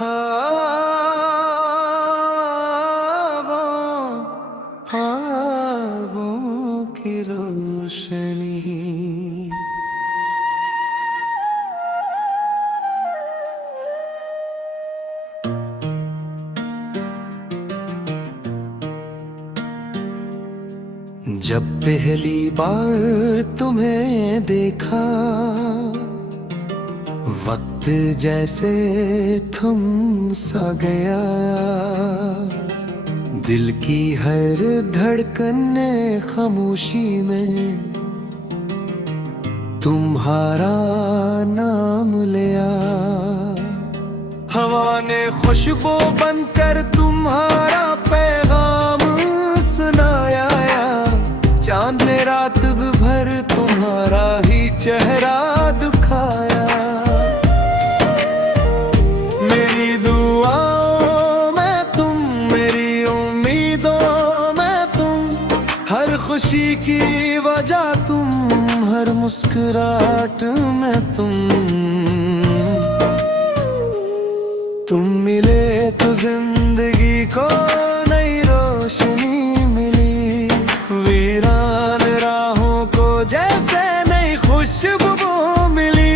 ख्वाबों की रोशनी। जब पहली बार तुम्हें देखा, वक्त जैसे थम सा गया। दिल की हर धड़कन ने खामोशी में तुम्हारा नाम लिया। हवा ने खुशबू बनकर तुम्हारा पैगाम सुनाया। चांद ने रात भर तुम्हारा ही चेहरा दिखाया। मेरी दुआओं में तुम, मेरी उम्मीदों में तुम, हर खुशी की वजह तुम, हर मुस्कुराहट में तुम मिले तो जिंदगी को नई रोशनी मिली। वीरान राहों को जैसे नई खुशबू मिली।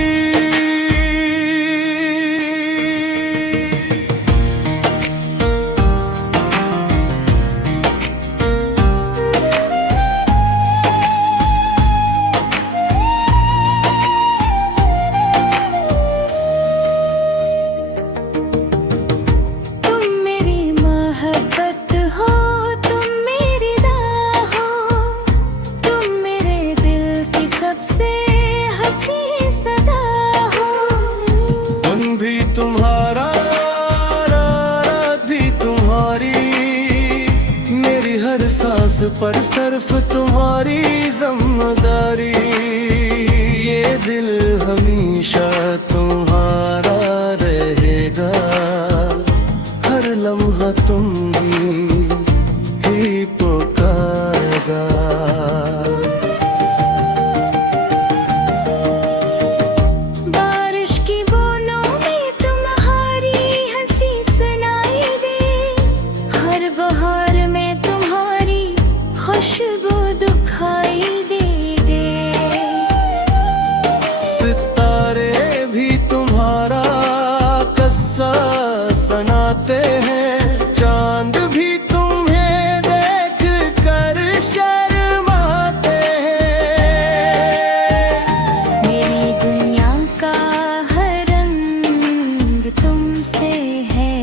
तुम्हारा रात भी तुम्हारी, मेरी हर सांस पर सिर्फ तुम्हारी जिम्मेदारी। ये दिल हमेशा तुम्हारा रहेगा, हर लम्हा तुम ही पुकारेगा। खुशबू दिखाई दे दे। सितारे भी तुम्हारा किस्सा सुनाते हैं। चांद भी तुम्हें देख कर शर्माते हैं। मेरी दुनिया का हर रंग तुमसे है,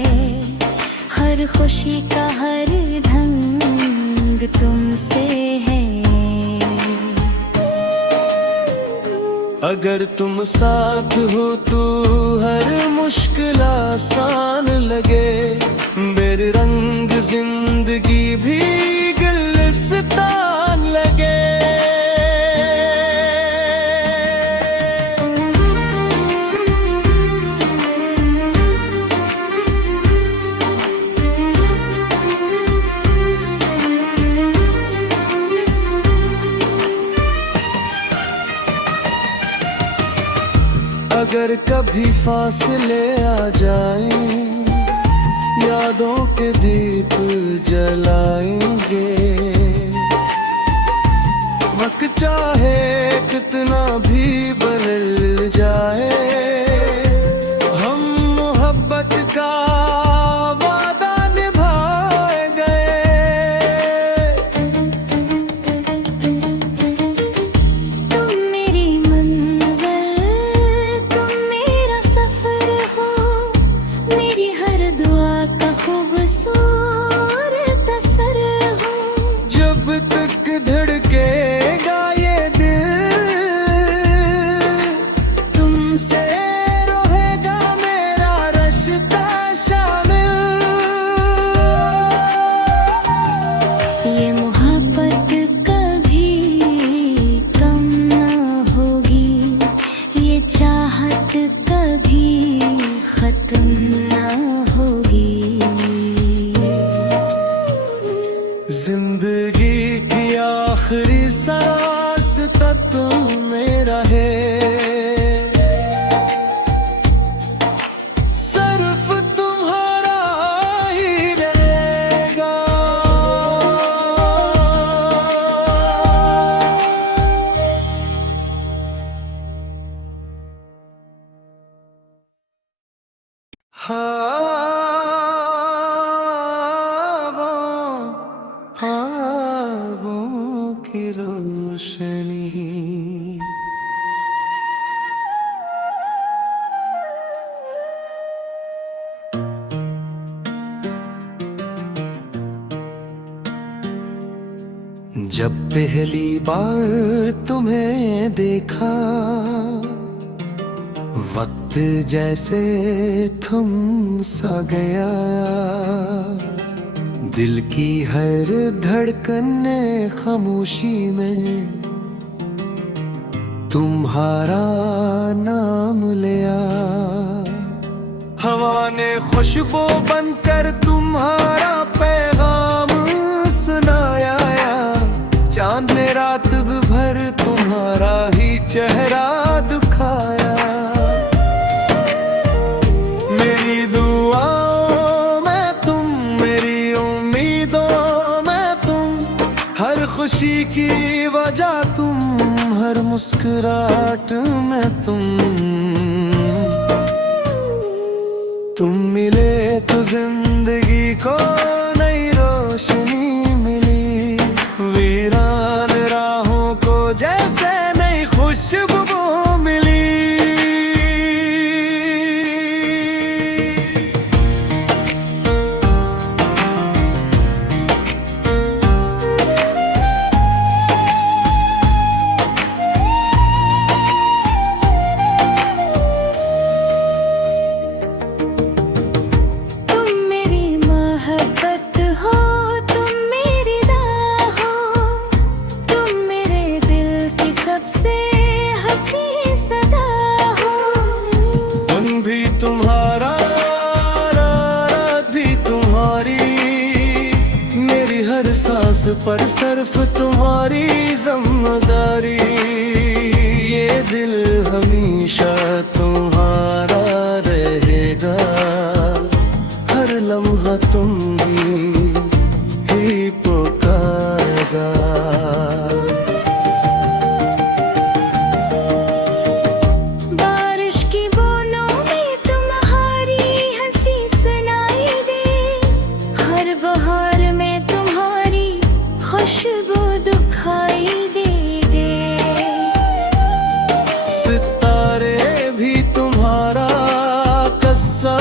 हर खुशी का हर ढंग तुमसे है। अगर तुम साथ हो तो हर मुश्किल आसान लगे। बेरंग जिंदगी भी गुलिस्तान लगे। अगर कभी फासले आ जाएं, यादों के दीप जलाएंगे। वक्त चाहे कितना भी बदल जाए, हम मोहब्बत का वादा निभाएंगे। तुम मेरी मंजिल, तुम मेरा सफर हो, मेरी हर दुआ का खूबसूरत असर हो। जब तक धड़केगा ये दिल, तुमसे रहेगा मेरा रिश्ता शामिल। ये मोहब्बत कभी कम न होगी, ये चाहत कभी खत्म न होगी। जिंदगी की आखिरी सांस तक तुम मेरा है। सिर्फ तुम ख्वाबों की रोशनी। जब पहली बार तुम्हें देखा, वक्त जैसे थम सा गया। दिल की हर धड़कन ने खामोशी में तुम्हारा नाम लिया। हवा ने खुशबू बनकर तुम्हारा पैगाम सुनाया। चांद ने रात भर तुम्हारा ही चेहरा दिखाया। मेरी दुआओं में तुम, मेरी उम्मीदों में तुम, हर खुशी की वजह तुम, हर मुस्कुराहट में तुम मिले तो जिंदगी को नई रोशनी मिली। वीरान राहों को जैसे नई खुशबू मिली। तुम्हारा रात भी तुम्हारी, मेरी हर सांस पर सिर्फ तुम्हारी जिम्मेदारी। ये दिल हमेशा तुम्हारा रहेगा, हर लम्हा तुम ही पुकारेगा। खुशबू दुखाई दे। सितारे भी तुम्हारा किस्सा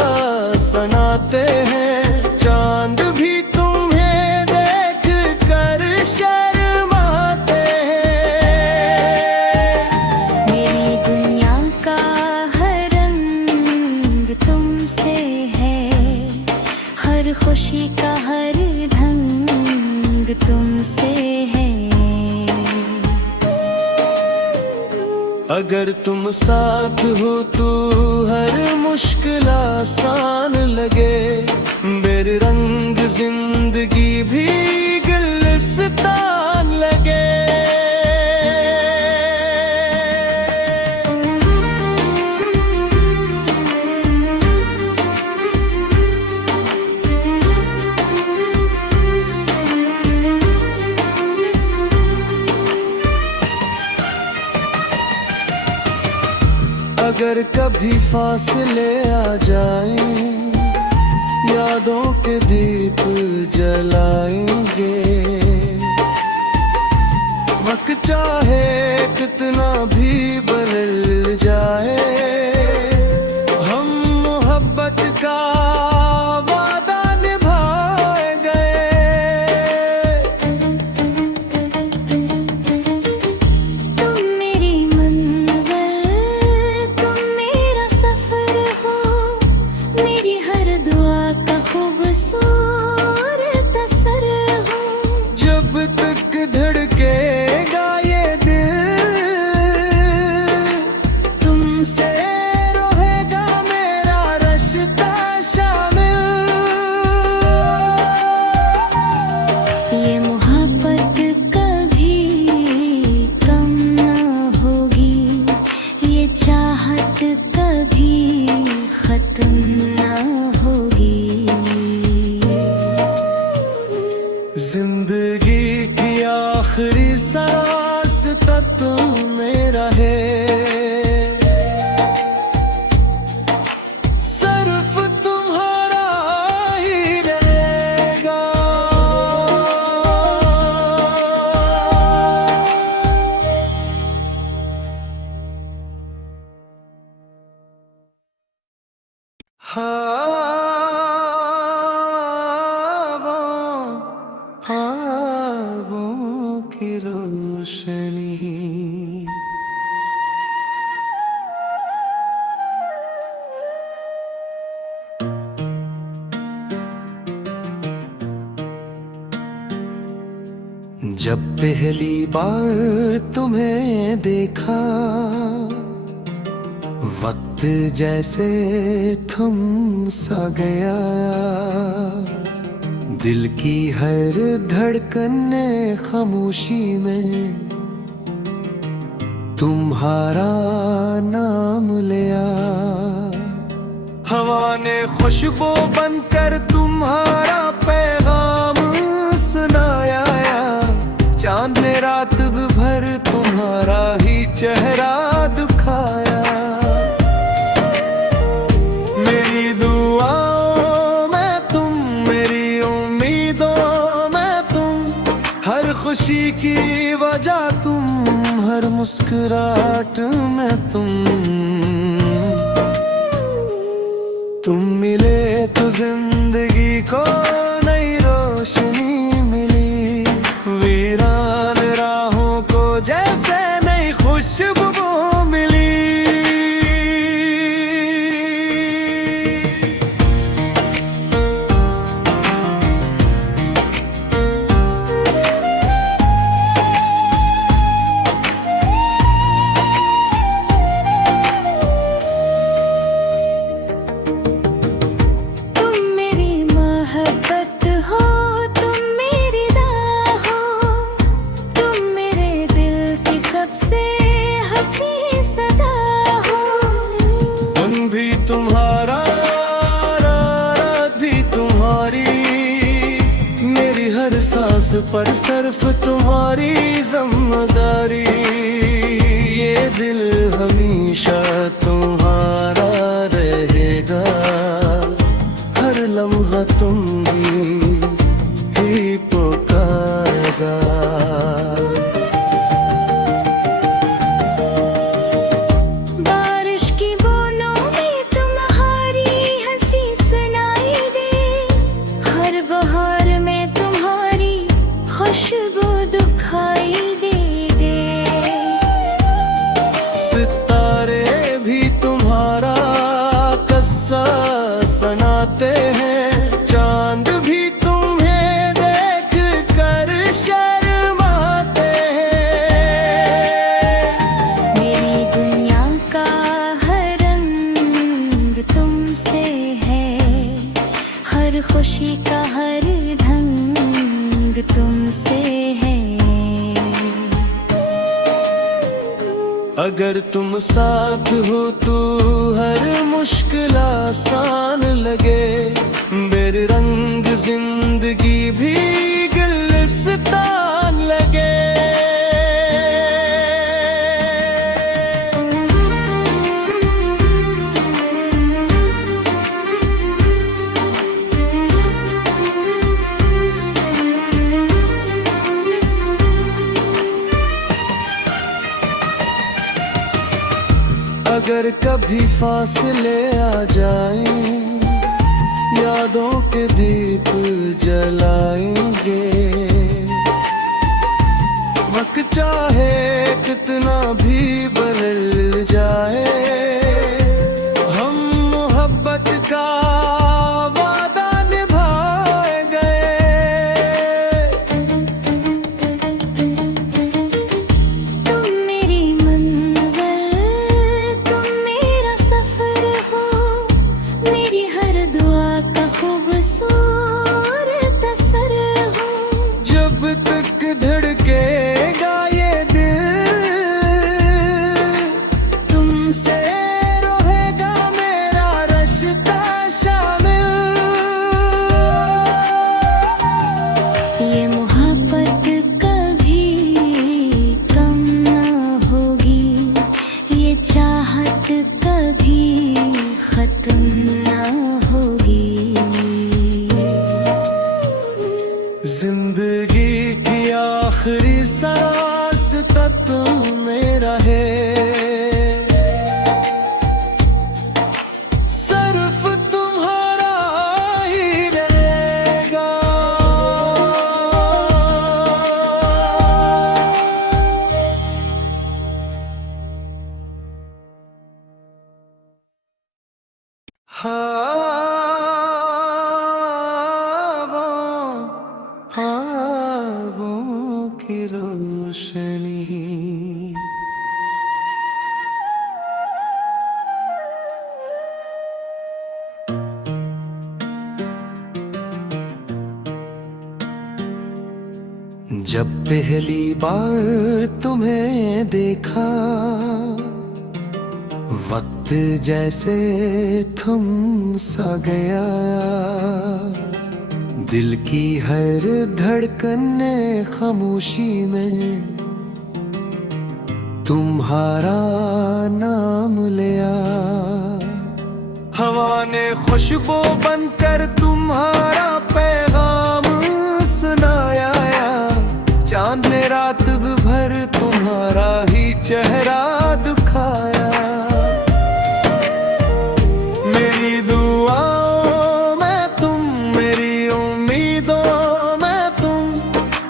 सुनाते हैं। चांद भी तुम्हें देख कर शर्माते हैं। मेरी दुनिया का हर रंग तुमसे है, हर खुशी का हर ढंग तुमसे है। अगर तुम साथ हो तो हर मुश्किल आसान लगे। बेरंग जिंदगी भी गुलिस्तान लगे। अगर कभी फासले आ जाएं, यादों के दीप जलाएंगे। वक्त चाहे कितना भी बदल जाए, हम मोहब्बत का वादा निभाएंगे। तुम मेरी मंजिल, तुम मेरा सफर हो, मेरी हर दुआ का खूबसूरत असर हो। जब तक धड़केगा ये दिल, तुमसे रहेगा मेरा रिश्ता। जब पहली बार तुम्हें देखा, वक्त जैसे थम सा गया। दिल की हर धड़कन ने खामोशी में तुम्हारा नाम लिया। हवा ने खुशबू बनकर तुम्हारा पैगाम सुनाया। चांद ने रात भर तुम्हारा ही चेहरा दिखाया। मेरी दुआओं में तुम, मेरी उम्मीदों में तुम, हर खुशी की वजह तुम, हर मुस्कुराहट में तुम मिले तो जिंदगी को नई रोशनी मिली। वीरान राहों को जैसे नई खुशबू मिली। तुम्हारा रात भी तुम्हारी, मेरी हर सांस पर सिर्फ तुम्हारी जिम्मेदारी। ये दिल हमेशा तुम्हारा रहेगा, हर लम्हा तुम ही पुकारेगा। खुशबू दुखाई दे। सितारे भी तुम्हारा किस्सा सुनाते हैं। चांद भी तुम्हें देख कर शर्माते हैं। मेरी दुनिया का हर रंग तुमसे है, हर खुशी का हर ढंग तुमसे है। अगर तुम साथ हो तो हर मुश्किल आसान लगे। बेरंग जिंदगी भी गुलिस्तान लगे। अगर कभी फासले आ जाएं, यादों के दीप जलाएंगे। वक्त चाहे कितना भी बदल जाए, हम मोहब्बत का वादा निभाएंगे। तुम मेरी मंजिल, तुम मेरा सफर हो, मेरी हर दुआ का खूबसूरत असर हो। जब तक धड़केगा ये जब पहली बार तुम्हें देखा, वक्त जैसे थम सा गया। दिल की हर धड़कन ने खामोशी में तुम्हारा नाम लिया। हवा ने खुशबू बनकर तुम्हारा पैगाम सुनाया। चांद ने रात भर तुम्हारा ही चेहरा दिखाया। मेरी दुआओं में तुम, मेरी उम्मीदों में तुम,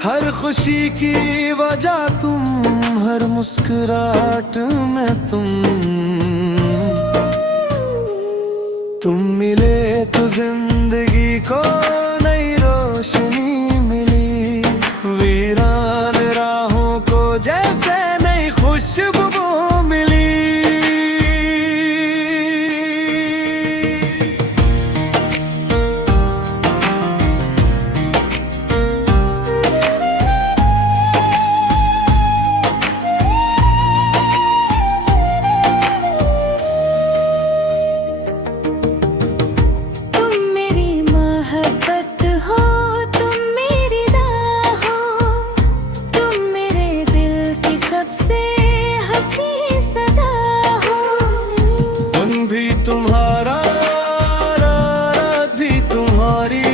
हर खुशी की वजह तुम, हर मुस्कुराहट में तुम मिले तो जिंदगी को नई रोशनी मिली। वीरान राहों को जैसे नई खुशबू मिली। तुम्हारा रात भी तुम्हारी,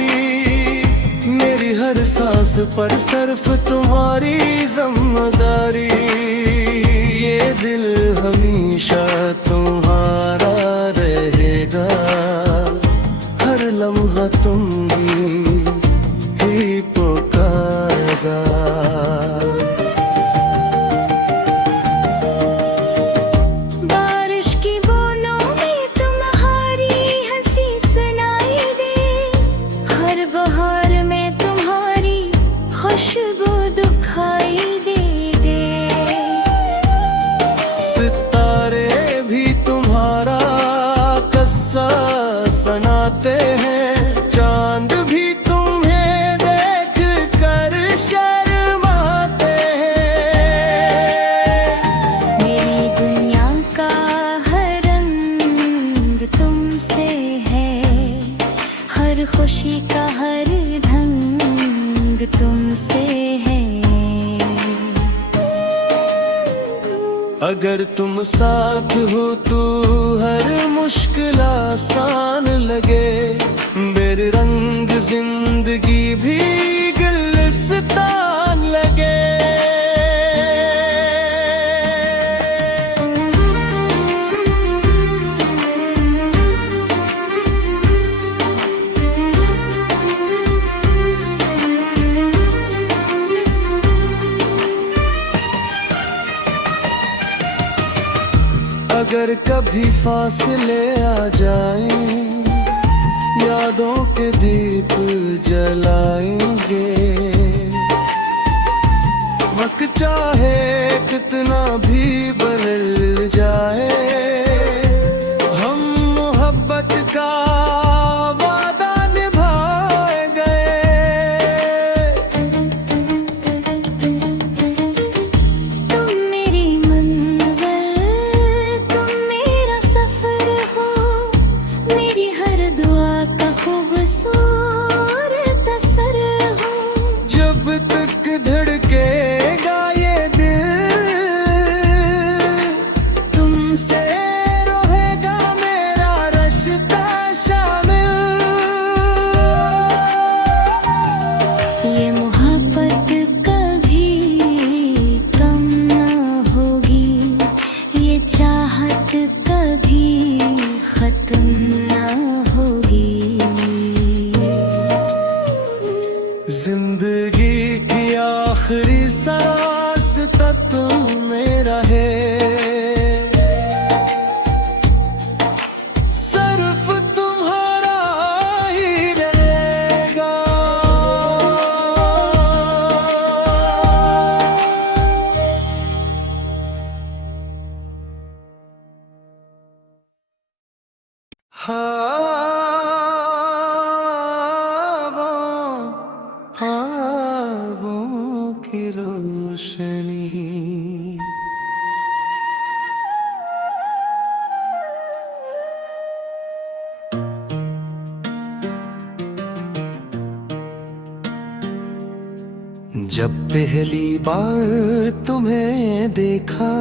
मेरी हर सांस पर सिर्फ तुम्हारी जिम्मेदारी। ये दिल हमेशा तुम्हारा रहेगा, हर लम्हा तुम ही पुकारेगा। खुशबू दुखाई दे दे। सितारे भी तुम्हारा किस्सा सुनाते हैं। चांद भी तुम्हें देख कर शर्माते हैं। मेरी दुनिया का हर रंग तुमसे है, हर खुशी का हर ढंग तुमसे है। अगर तुम साथ हो तो हर मुश्किल आसान लगे। बेरंग जिंदगी भी गुलिस्तान लगे। अगर कभी फासले आ जाएं, यादों के दीप जलाएंगे। वक्त चाहे कितना भी बदल जाए, हम मोहब्बत का वादा निभाएंगे। तुम मेरी मंजिल, तुम मेरा सफर हो, मेरी हर दुआ का खूबसूरत असर हो। जब तक धड़केगा ये दिल, तुमसे रहेगा मेरा रिश्ता शामिल। ये मोहब्बत कभी कम ना होगी, ये चाहत कभी खत्म ना होगी। जिंदगी की आखिरी सांस तक तुम मेरा है। सिर्फ तुम्हारा ही रहेगा। ख्वाबों के की रोशनी। जब पहली बार तुम्हें देखा,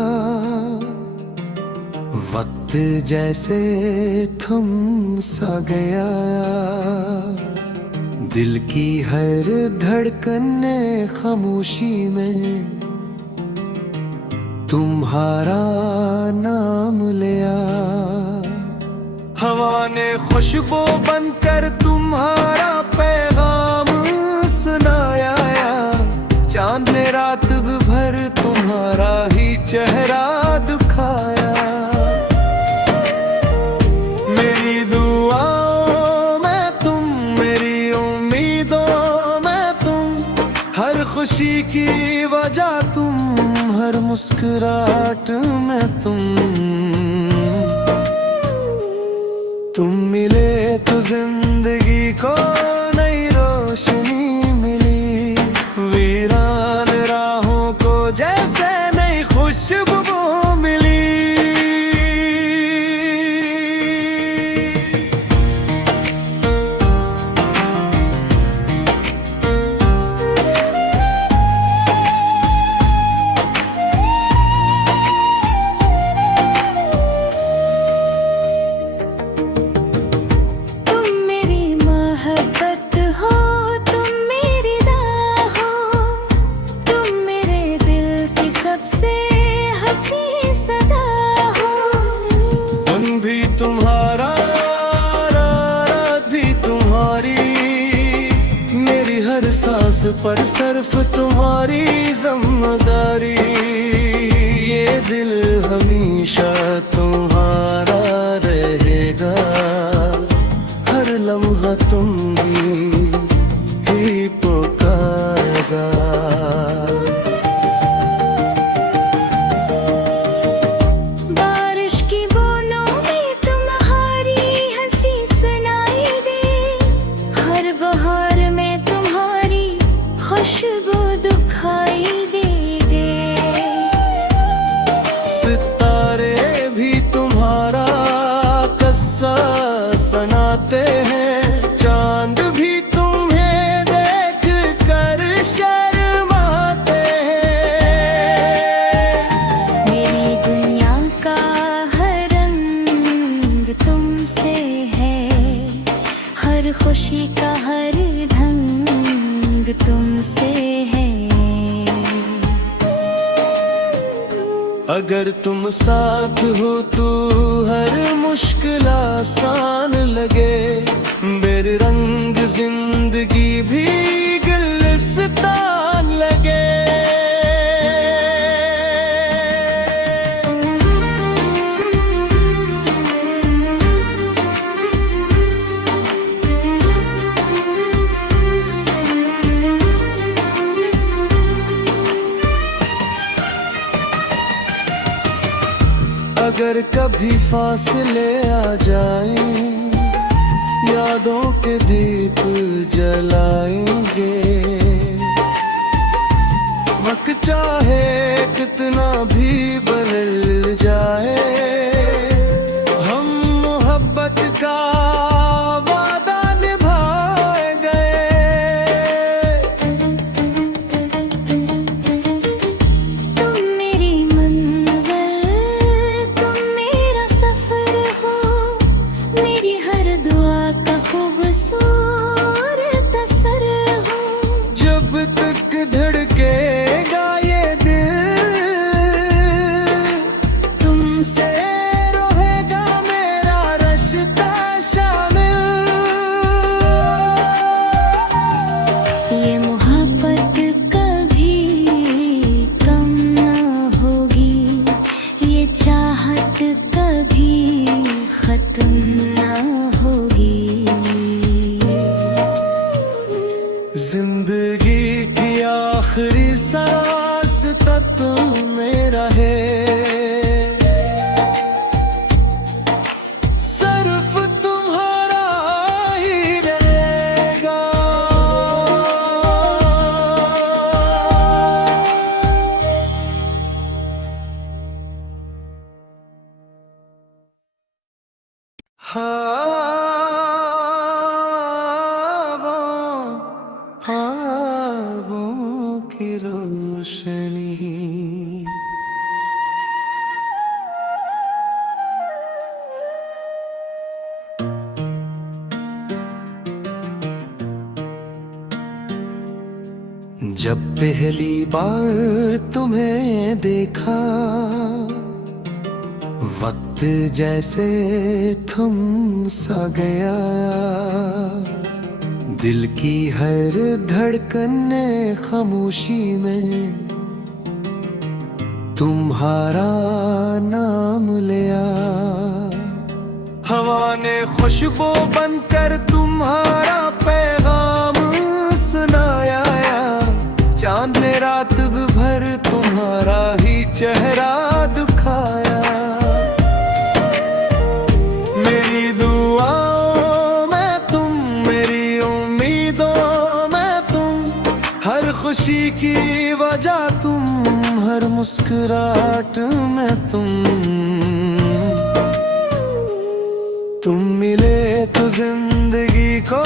वक्त जैसे थम सा गया। दिल की हर धड़कन ने खामोशी में तुम्हारा नाम लिया। हवा ने खुशबू बनकर तुम्हारा पैगाम सुनाया। चांद ने रात भर तुम्हारा ही चेहरा दिखाया। मेरी दुआओं में तुम, मेरी उम्मीदों में तुम, हर खुशी की वजह तुम, हर मुस्कुराहट में तुम मिले तो जिंदगी को नई रोशनी मिली। वीरान राहों को जैसे नई खुशबू मिली। तुम्हारा रात भी तुम्हारी, मेरी हर सांस पर सिर्फ तुम्हारी जिम्मेदारी। ये दिल हमेशा तुम्हारा रहेगा, हर लम्हा तुम ही पुकारेगा। खुशबू दिखाई दे। सितारे भी तुम्हारा किस्सा सुनाते हैं। चांद भी तुम्हें देख कर शर्माते हैं। मेरी दुनिया का हर रंग तुमसे है, हर खुशी का हर ढंग तुमसे है। अगर तुम साथ हो तो हर मुश्किल आसान लगे। बेरंग जिंदगी भी गुलिस्तान लगे। अगर कभी फासले आ जाएं, यादों के दीप जलाएंगे। वक्त चाहे कितना भी बदल जाए, हम मोहब्बत का वादा निभाएंगे। तुम मेरी मंजिल, तुम मेरा सफर हो, मेरी हर दुआ का खूबसूरत असर हो। जब तक धड़केगा ये दिल, तुमसे रहेगा मेरा रिश्ता शामिल। ये मोहब्बत कभी कम ना होगी, ये चाहत कभी खत्म ना होगी। जिंदगी की आखिरी सांस तक तुम मेरा है। सिर्फ तुम्हारा ही रहेगा। जब पहली बार तुम्हें देखा, वक्त जैसे थम सा गया। दिल की हर धड़कन ने खामोशी में तुम्हारा नाम लिया। हवा ने खुशबू बनकर तुम्हारा पैगाम सुनाया। चांद ने रात भर तुम्हारा ही चेहरा दिखाया। मेरी दुआओं में तुम, मेरी उम्मीदों में तुम, हर खुशी की वजह तुम, हर मुस्कुराहट में तुम मिले तो जिंदगी को